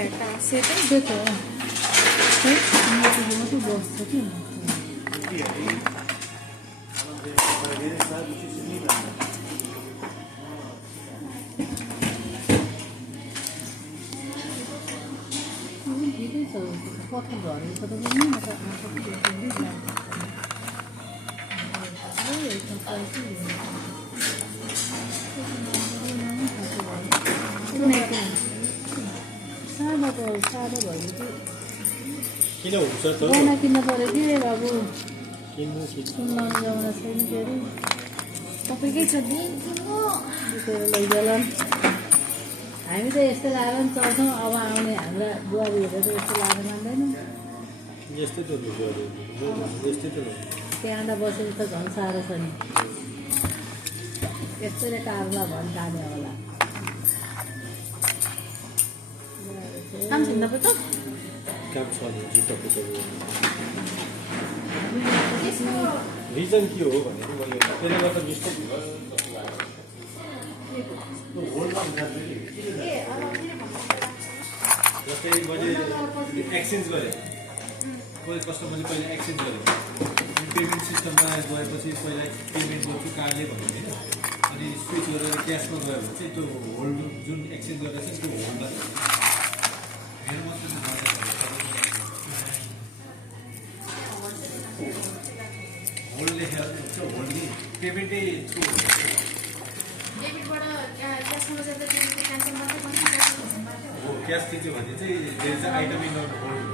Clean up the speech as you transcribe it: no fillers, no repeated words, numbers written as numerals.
सेटै त्यो त खै मोटोले मात्रै बस्छ कि ठिकै छ पत्थर झरेको त पनि म त सादा त सादा भयो कि किन हुन्छ त गहना किन्न पऱ्यो कि बाबु किन्नु सुन्न ल्याउन छैन के अरे तपाईँकै छ दिन किन्नु बोकेर लैजाला हामी त यस्तो लाएर पनि चल्छौँ अब आउने हाम्रा बुहारीहरू त यस्तो लाएर मान्दैन यस्तै त हुन्छ यस्तै त हुन्छ त्यहाँ आउँदा बसेको त झन् साह्रो छ नि यस्तैले टार्ला भन् टार्ने होला काम छैन तपाईँ त काम छ नि जुत्ता पुछाउनु यसको रिजन के हो भनेको मैले त्यसले गर्दा मिस्टेक भयो जस्तै मैले एक्सचेन्ज गरेँ कोही कस्टमरले पहिला एक्सचेन्ज गरेँ पेमेन्ट सिस्टममा गएपछि पहिला पेमेन्ट गर्छु कार्डले भन्यो होइन अनि स्विच गरेर क्यासमा गयो भने चाहिँ त्यो होल्ड जुन एक्सचेन्ज गरेर चाहिँ त्यो होल्डमा छ मेरो मतलब होल्ड लेखेर होल्ड नि पेमेन्टै थ्रु डेबिटबाट क्यासमा जाँदा क्यान्सल मात्रै गर्नु हो क्यास दिन्छु भने चाहिँ आइटम इन होल्ड